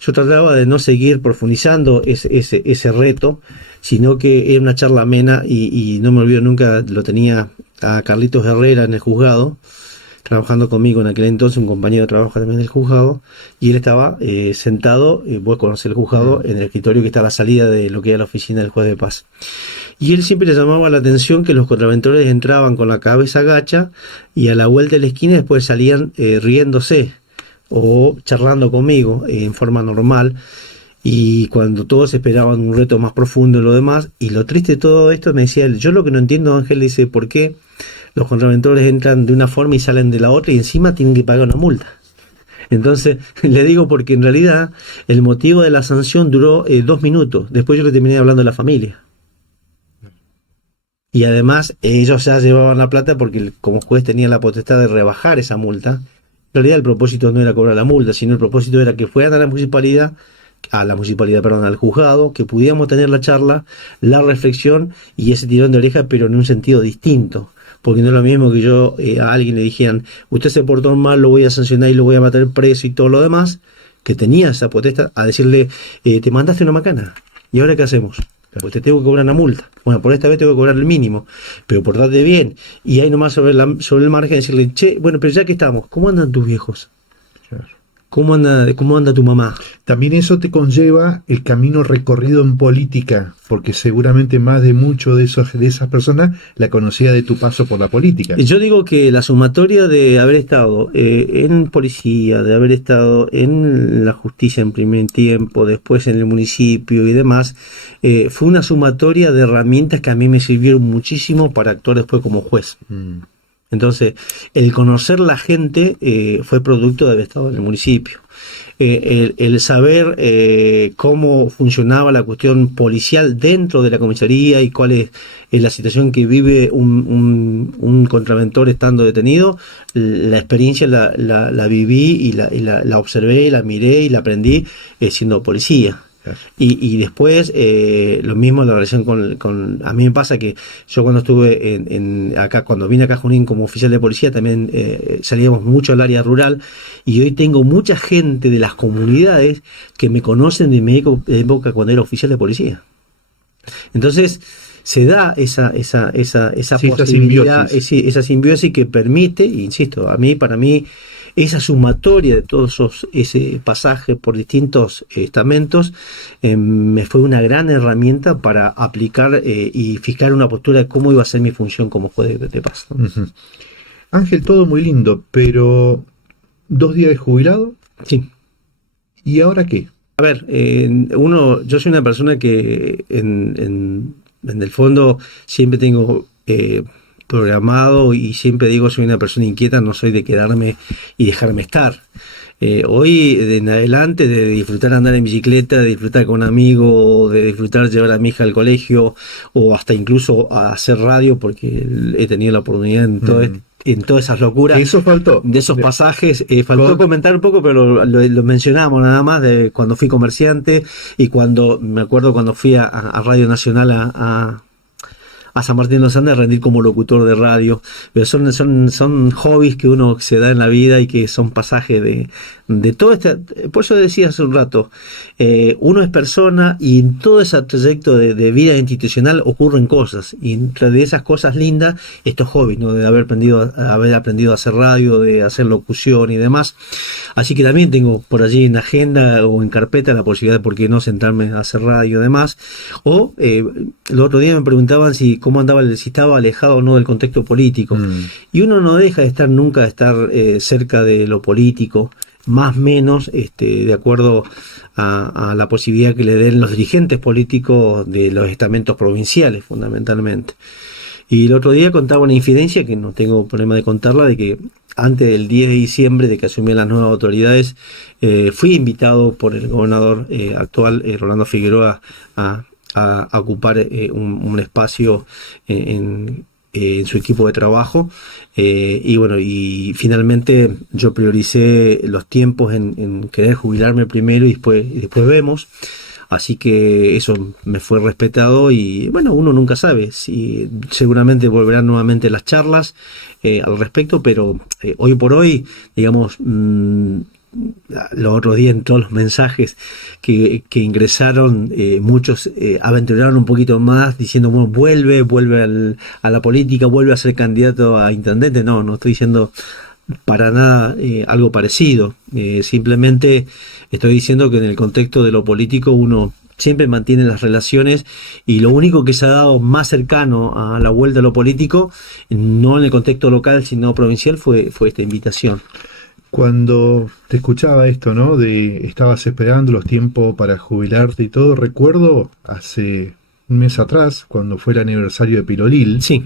yo trataba de no seguir profundizando ese reto, sino que era una charla amena, y no me olvido nunca, lo tenía a Carlitos Herrera en el juzgado, trabajando conmigo en aquel entonces, un compañero de trabajo también del juzgado, y él estaba sentado, vos conocés el juzgado, en el escritorio que está a la salida de lo que era la oficina del juez de paz. Y él siempre le llamaba la atención que los contraventores entraban con la cabeza agacha y a la vuelta de la esquina después salían riéndose o charlando conmigo en forma normal, y cuando todos esperaban un reto más profundo en lo demás. Y lo triste de todo esto, me decía él, yo lo que no entiendo, Ángel, dice, ¿por qué los contraventores entran de una forma y salen de la otra y encima tienen que pagar una multa? Entonces le digo, porque en realidad el motivo de la sanción duró 2 minutos, después yo le terminé hablando de la familia. Y además ellos ya llevaban la plata porque como juez tenían la potestad de rebajar esa multa. En realidad el propósito no era cobrar la multa, sino el propósito era que fueran a la municipalidad, al juzgado, que pudiéramos tener la charla, la reflexión y ese tirón de oreja, pero en un sentido distinto. Porque no es lo mismo que yo a alguien le dijeran, usted se portó mal, lo voy a sancionar y lo voy a matar preso y todo lo demás, que tenía esa potestad, a decirle, te mandaste una macana, ¿y ahora qué hacemos? Pues te tengo que cobrar una multa. Bueno, por esta vez tengo que cobrar el mínimo, pero portate bien. Y ahí nomás sobre el margen decirle, che, bueno, pero ya que estamos, ¿cómo andan tus viejos? Claro. ¿Cómo anda tu mamá? También eso te conlleva el camino recorrido en política, porque seguramente más de muchos de esas personas la conocía de tu paso por la política. Yo digo que la sumatoria de haber estado en policía, de haber estado en la justicia en primer tiempo, después en el municipio y demás, fue una sumatoria de herramientas que a mí me sirvieron muchísimo para actuar después como juez. Entonces, el conocer la gente fue producto de haber estado en el municipio. El saber cómo funcionaba la cuestión policial dentro de la comisaría y cuál es la situación que vive un contraventor estando detenido, la experiencia la viví y la observé, la miré y la aprendí siendo policía. Y después lo mismo en la relación con a mí me pasa que yo cuando estuve acá, cuando vine acá a Junín como oficial de policía, también salíamos mucho al área rural, y hoy tengo mucha gente de las comunidades que me conocen de mi época cuando era oficial de policía. Entonces se da esa posibilidad, esa simbiosis que permite, insisto, para mí esa sumatoria de todos ese pasaje por distintos estamentos me fue una gran herramienta para aplicar y fijar una postura de cómo iba a ser mi función como juez de paz. Uh-huh. Ángel, todo muy lindo, pero 2 días de jubilado. Sí. ¿Y ahora qué? A ver, yo soy una persona que en el fondo siempre tengo programado, y siempre digo, soy una persona inquieta, no soy de quedarme y dejarme estar. Hoy en adelante, de disfrutar andar en bicicleta, de disfrutar con un amigo, de disfrutar llevar a mi hija al colegio, o hasta incluso a hacer radio, porque he tenido la oportunidad en todas esas locuras. Eso faltó. De esos pasajes, faltó comentar un poco, pero lo mencionamos nada más, de cuando fui comerciante, y me acuerdo cuando fui a Radio Nacional a a San Martín de los Andes a rendir como locutor de radio. Pero son hobbies que uno se da en la vida y que son pasajes de todo este. Por eso decía hace un rato, uno es persona y en todo ese trayecto de vida institucional ocurren cosas. Y entre de esas cosas lindas, estos hobbies, ¿no? De haber aprendido a hacer radio, de hacer locución y demás. Así que también tengo por allí en agenda o en carpeta la posibilidad de, por qué no, sentarme a hacer radio y demás. O el otro día me preguntaban si estaba alejado o no del contexto político. Y uno no deja de estar nunca cerca de lo político, más o menos de acuerdo a la posibilidad que le den los dirigentes políticos de los estamentos provinciales, fundamentalmente. Y el otro día contaba una infidencia, que no tengo problema de contarla, de que antes del 10 de diciembre, de que asumían las nuevas autoridades, fui invitado por el gobernador actual, Rolando Figueroa, a ocupar un espacio en su equipo de trabajo, y bueno, y finalmente yo prioricé los tiempos en querer jubilarme primero y después vemos. Así que eso me fue respetado y bueno, uno nunca sabe si seguramente volverán nuevamente las charlas al respecto, pero hoy por hoy, digamos, los otros días en todos los mensajes que ingresaron, muchos aventuraron un poquito más diciendo, bueno, vuelve a la política, vuelve a ser candidato a intendente. No estoy diciendo para nada algo parecido, simplemente estoy diciendo que en el contexto de lo político uno siempre mantiene las relaciones, y lo único que se ha dado más cercano a la vuelta a lo político, no en el contexto local sino provincial, fue esta invitación. Cuando te escuchaba esto, ¿no? Estabas esperando los tiempos para jubilarte y todo, recuerdo hace un mes atrás, cuando fue el aniversario de Pilolil, sí,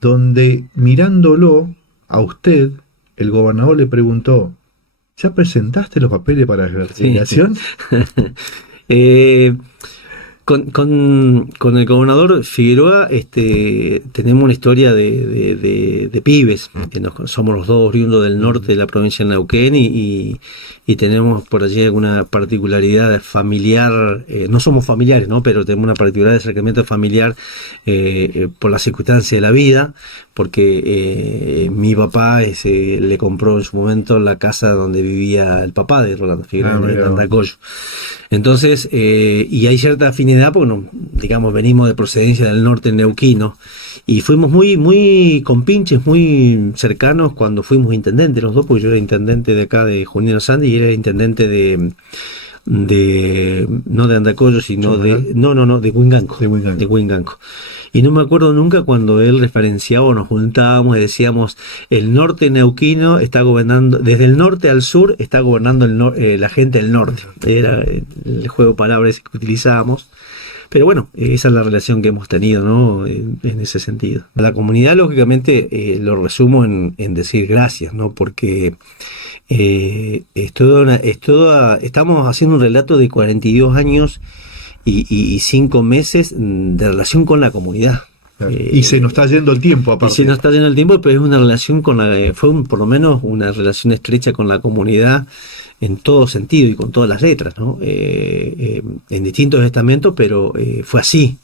donde mirándolo a usted, el gobernador le preguntó, ¿ya presentaste los papeles para la jubilación? Sí. Con el gobernador Figueroa tenemos una historia de pibes. Somos los dos oriundos del norte de la provincia de Neuquén y tenemos por allí alguna particularidad familiar. No somos familiares, ¿no? Pero tenemos una particularidad de acercamiento familiar por las circunstancias de la vida, porque mi papá le compró en su momento la casa donde vivía el papá de Rolando Figueroa, en Andacollo. Entonces, y hay cierta afinidad porque, digamos, venimos de procedencia del norte neuquino y fuimos muy compinches, muy cercanos cuando fuimos intendentes los dos, porque yo era intendente de acá de Junín de los Andes y él era intendente no de Andacollo, sino de Huinganco. Y no me acuerdo nunca cuando él referenciaba o nos juntábamos y decíamos, el norte neuquino está gobernando, desde el norte al sur está gobernando la gente del norte. Era el juego de palabras que utilizábamos. Pero bueno, esa es la relación que hemos tenido, ¿no? En ese sentido. La comunidad, lógicamente, lo resumo en decir gracias, ¿no? Porque estamos haciendo un relato de 42 años y 5 meses de relación con la comunidad. Y se nos está yendo el tiempo, aparte. Y se nos está yendo el tiempo, pero es una relación por lo menos una relación estrecha con la comunidad en todo sentido y con todas las letras, ¿no? En distintos estamentos, pero fue así.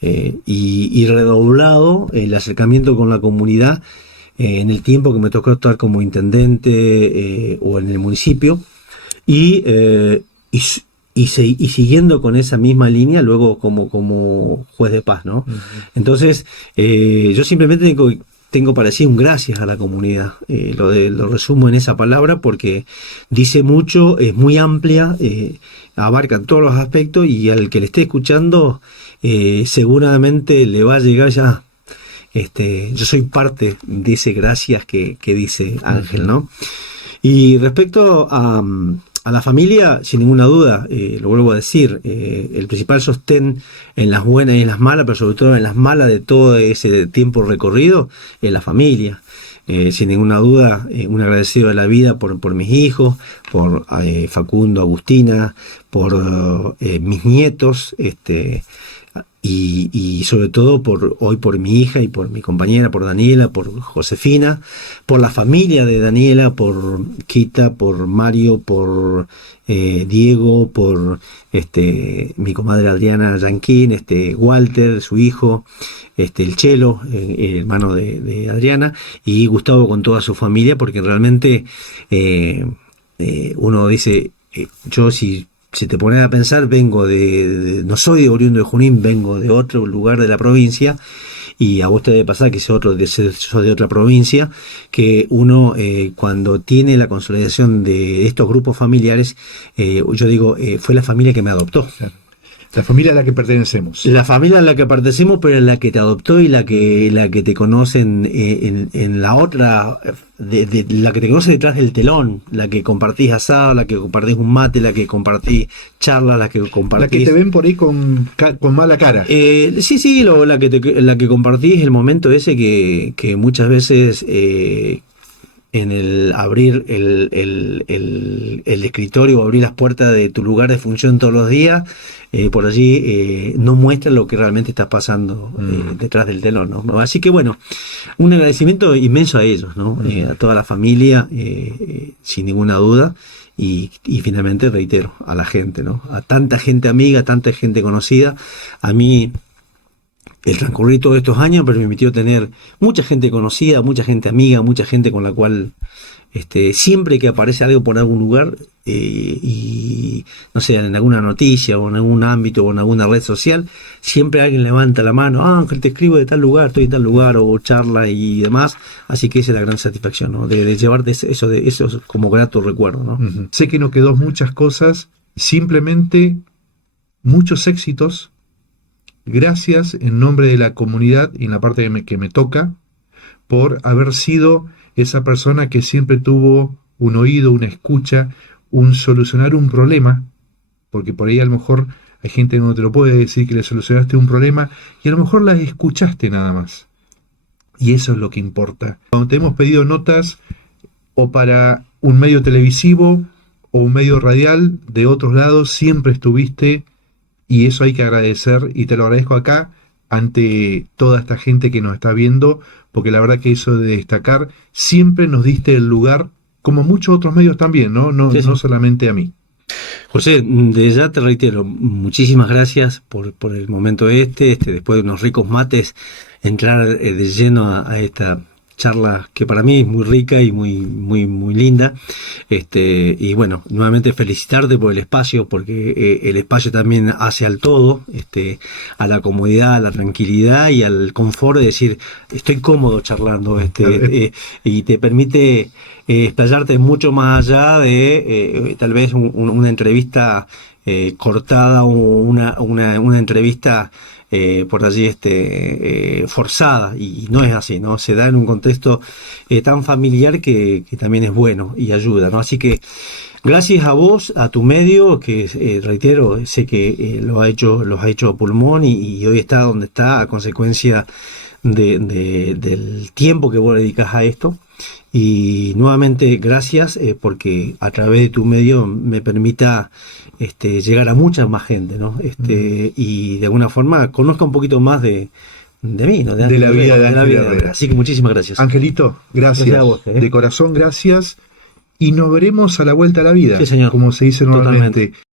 Y redoblado el acercamiento con la comunidad en el tiempo que me tocó estar como intendente o en el municipio, y siguiendo con esa misma línea luego como juez de paz, ¿no? Uh-huh. Entonces, yo simplemente tengo para decir un gracias a la comunidad. Lo resumo en esa palabra porque dice mucho, es muy amplia, abarca todos los aspectos, y al que le esté escuchando seguramente le va a llegar ya. Yo soy parte de ese gracias que dice Ángel, ¿no? Y respecto a la familia, sin ninguna duda, lo vuelvo a decir, el principal sostén en las buenas y en las malas, pero sobre todo en las malas de todo ese tiempo recorrido, es la familia. Sin ninguna duda, un agradecido de la vida por mis hijos, por Facundo, Agustina, por mis nietos, y sobre todo por mi hija y por mi compañera, por Daniela, por Josefina, por la familia de Daniela, por Kita, por Mario, por Diego, por mi comadre Adriana Yanquín, Walter, su hijo, el Chelo, el hermano de Adriana, y Gustavo con toda su familia, porque realmente uno dice, yo si te pones a pensar, vengo no soy de oriundo de Junín, vengo de otro lugar de la provincia, y a vos te debe pasar que sos de otra provincia, que uno cuando tiene la consolidación de estos grupos familiares, yo digo, fue la familia que me adoptó. La familia a la que pertenecemos. La familia a la que pertenecemos, pero la que te adoptó y la que te conoce en la otra, la que te conoce detrás del telón, la que compartís asado, la que compartís un mate, la que compartís charlas, la que compartís... La que te ven por ahí con mala cara. Sí, la que compartís el momento ese que muchas veces... en el abrir el escritorio o abrir las puertas de tu lugar de función todos los días, por allí no muestra lo que realmente está pasando detrás del telón, ¿no? Así que bueno, un agradecimiento inmenso a ellos, ¿no? A toda la familia, sin ninguna duda, y finalmente reitero, a la gente, ¿no? A tanta gente amiga, tanta gente conocida. A mí el transcurrir todos estos años me permitió tener mucha gente conocida, mucha gente amiga, mucha gente con la cual siempre que aparece algo por algún lugar, y no sé, en alguna noticia o en algún ámbito o en alguna red social, siempre alguien levanta la mano, Ángel, te escribo de tal lugar, estoy en tal lugar, o charla y demás. Así que esa es la gran satisfacción, ¿no? De llevarte eso como grato recuerdo, ¿no? Uh-huh. Sé que no quedó muchas cosas, simplemente muchos éxitos. Gracias en nombre de la comunidad y en la parte que me toca, por haber sido esa persona que siempre tuvo un oído, una escucha, un solucionar un problema, porque por ahí a lo mejor hay gente que no te lo puede decir que le solucionaste un problema y a lo mejor la escuchaste nada más. Y eso es lo que importa. Cuando te hemos pedido notas o para un medio televisivo o un medio radial de otros lados, siempre estuviste. Y eso hay que agradecer, y te lo agradezco acá ante toda esta gente que nos está viendo, porque la verdad que eso de destacar, siempre nos diste el lugar, como muchos otros medios también, ¿no? Sí. No solamente a mí. José, de ya te reitero, muchísimas gracias por el momento después de unos ricos mates, entrar de lleno a esta charla que para mí es muy rica y muy linda, y bueno, nuevamente felicitarte por el espacio, porque el espacio también hace al todo, a la comodidad, a la tranquilidad y al confort de decir, estoy cómodo charlando, y te permite explayarte mucho más allá de tal vez una entrevista cortada, o una entrevista por allí forzada, y no es así, ¿no? Se da en un contexto tan familiar que también es bueno y ayuda, ¿no? Así que gracias a vos, a tu medio, que reitero, sé que los ha hecho a pulmón, y hoy está donde está a consecuencia del tiempo que vos dedicás a esto. Y nuevamente gracias, porque a través de tu medio me permita llegar a mucha más gente, ¿no? Y de alguna forma conozca un poquito más de mí, ¿no? De la vida de Ángel Herrera. Así que muchísimas gracias. Angelito, gracias a vos, de corazón, gracias. Y nos veremos a la vuelta a la vida, sí, señor. como se dice normalmente. Totalmente.